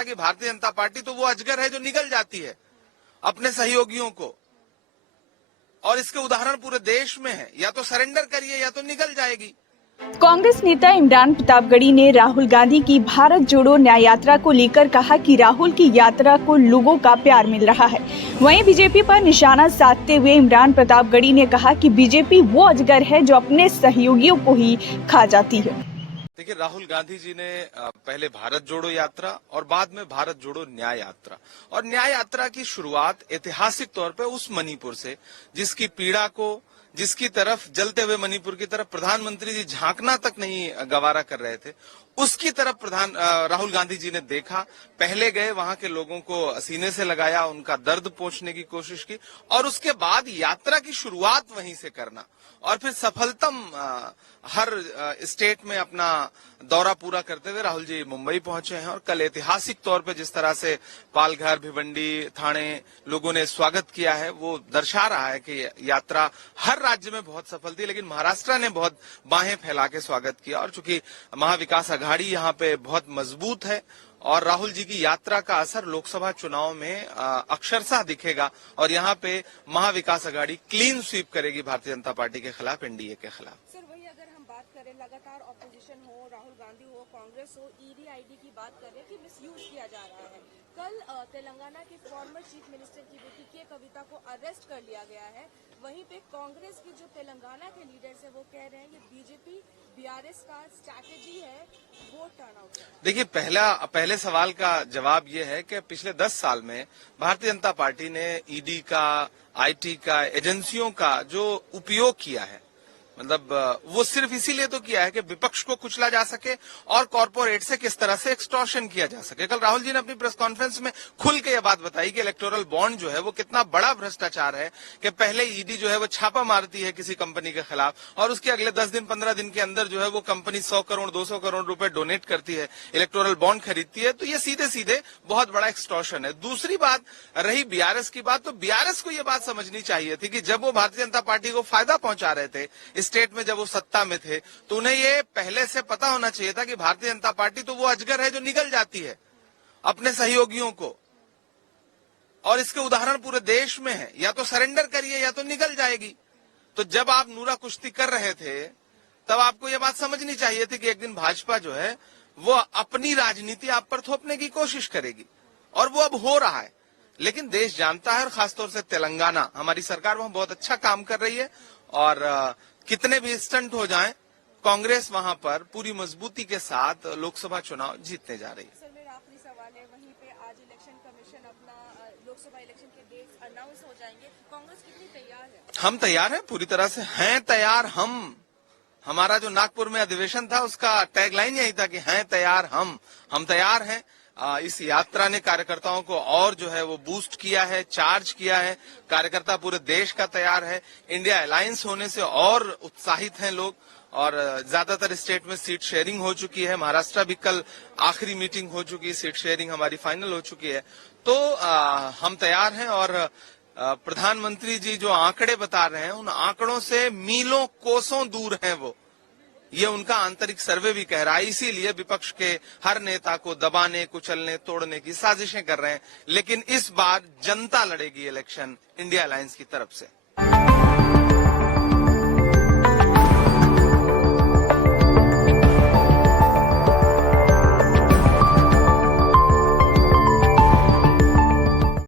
कि भारतीय जनता पार्टी तो वो अजगर है जो निगल जाती है अपने सहयोगियों को, और इसके उदाहरण पूरे देश में है। या तो सरेंडर करिए या तो निगल जाएगी। कांग्रेस नेता इमरान प्रतापगढ़ी ने राहुल गांधी की भारत जोड़ो न्याय यात्रा को लेकर कहा कि राहुल की यात्रा को लोगों का प्यार मिल रहा है। वहीं बीजेपी पर निशाना साधते हुए इमरान प्रतापगढ़ी ने कहा कि बीजेपी वो अजगर है जो अपने सहयोगियों को ही खा जाती है। देखिए, राहुल गांधी जी ने पहले भारत जोड़ो यात्रा और बाद में भारत जोड़ो न्याय यात्रा, और न्याय यात्रा की शुरुआत ऐतिहासिक तौर पे उस मणिपुर से जिसकी पीड़ा को, जिसकी तरफ जलते हुए मणिपुर की तरफ प्रधानमंत्री जी झांकना तक नहीं गवारा कर रहे थे, उसकी तरफ राहुल गांधी जी ने देखा। पहले गए, वहां के लोगों को सीने से लगाया, उनका दर्द पोंछने की कोशिश की, और उसके बाद यात्रा की शुरुआत वहीं से करना, और फिर सफलतम हर स्टेट में अपना दौरा पूरा करते हुए राहुल जी मुंबई पहुंचे हैं। और कल ऐतिहासिक तौर पे जिस तरह से पालघर, भिवंडी, ठाणे लोगों ने स्वागत किया है, वो दर्शा रहा है कि यात्रा हर राज्य में बहुत सफल थी, लेकिन महाराष्ट्र ने बहुत बाहें फैला के स्वागत किया। और चूंकि महाविकास अघाड़ी यहाँ पे बहुत मजबूत है और राहुल जी की यात्रा का असर लोकसभा चुनाव में अक्षरशः दिखेगा, और यहाँ पे महाविकास अघाड़ी क्लीन स्वीप करेगी भारतीय जनता पार्टी के खिलाफ, एनडीए के खिलाफ। सर, वही अगर हम बात करें, लगातार ऑपोजिशन हो, राहुल गांधी हो, कांग्रेस हो, ईडी आईडी की बात कर रहे हैं कि मिसयूज किया जा रहा है। कल तेलंगाना के फॉर्मर चीफ मिनिस्टर की बेटी के कविता को अरेस्ट कर लिया गया है। वहीं पे कांग्रेस के जो तेलंगाना के लीडर्स है वो कह रहे हैं कि बीजेपी बीआरएस का स्ट्रैटेजी है वोट टर्नआउट। देखिए, पहले सवाल का जवाब ये है कि पिछले 10 साल में भारतीय जनता पार्टी ने ईडी का, आईटी का, एजेंसियों का जो उपयोग किया है, मतलब वो सिर्फ इसीलिए तो किया है कि विपक्ष को कुचला जा सके और कॉर्पोरेट से किस तरह से एक्सटॉर्शन किया जा सके। कल राहुल जी ने अपनी प्रेस कॉन्फ्रेंस में खुल के यह बात बताई कि इलेक्टोरल बॉन्ड जो है वो कितना बड़ा भ्रष्टाचार है कि पहले ईडी जो है वो छापा मारती है किसी कंपनी के खिलाफ, और उसके अगले 10 दिन 15 दिन के अंदर जो है वो कंपनी 100 करोड़ 200 करोड़ रुपए डोनेट करती है, इलेक्टोरल बॉन्ड खरीदती है। तो ये सीधे सीधे बहुत बड़ा एक्सटॉर्शन है। दूसरी बात रही बीआरएस की बात, तो बीआरएस को यह बात समझनी चाहिए थी कि जब वो भारतीय जनता पार्टी को फायदा पहुंचा रहे थे स्टेट में, जब वो सत्ता में थे, तो उन्हें ये पहले से पता होना चाहिए था कि भारतीय जनता पार्टी तो वो अजगर है जो निगल जाती है अपने सहयोगियों को, और इसके उदाहरण पूरे देश में है। या तो सरेंडर करिए या तो निगल जाएगी। तो जब आप नूरा कुश्ती कर रहे थे तब आपको यह बात समझनी चाहिए थी कि एक दिन भाजपा जो है वो अपनी राजनीति आप पर थोपने की कोशिश करेगी, और वो अब हो रहा है। लेकिन देश जानता है, और खासतौर से तेलंगाना, हमारी सरकार वहां बहुत अच्छा काम कर रही है, और कितने भी स्टंट हो जाएं, कांग्रेस वहां पर पूरी मजबूती के साथ लोकसभा चुनाव जीतने जा रही है। सर, मेरा आखिरी सवाल है, वहीं पे आज इलेक्शन कमीशन अपना लोकसभा इलेक्शन के डेट्स अनाउंस हो जाएंगे, कांग्रेस कितनी तैयार है? हम तैयार हैं, पूरी तरह से हैं तैयार। हमारा जो नागपुर में अधिवेशन था उसका टैगलाइन यही था कि हैं तैयार हम तैयार हैं। इस यात्रा ने कार्यकर्ताओं को और जो है वो बूस्ट किया है, चार्ज किया है। कार्यकर्ता पूरे देश का तैयार है। इंडिया अलायंस होने से और उत्साहित हैं लोग, और ज्यादातर स्टेट में सीट शेयरिंग हो चुकी है। महाराष्ट्र भी कल आखिरी मीटिंग हो चुकी है, सीट शेयरिंग हमारी फाइनल हो चुकी है। तो हम तैयार हैं, और प्रधानमंत्री जी जो आंकड़े बता रहे हैं उन आंकड़ों से मीलों कोसों दूर हैं वो, ये उनका आंतरिक सर्वे भी कह रहा है। इसीलिए विपक्ष के हर नेता को दबाने, कुचलने, तोड़ने की साजिशें कर रहे हैं। लेकिन इस बार जनता लड़ेगी इलेक्शन इंडिया अलायंस की तरफ से।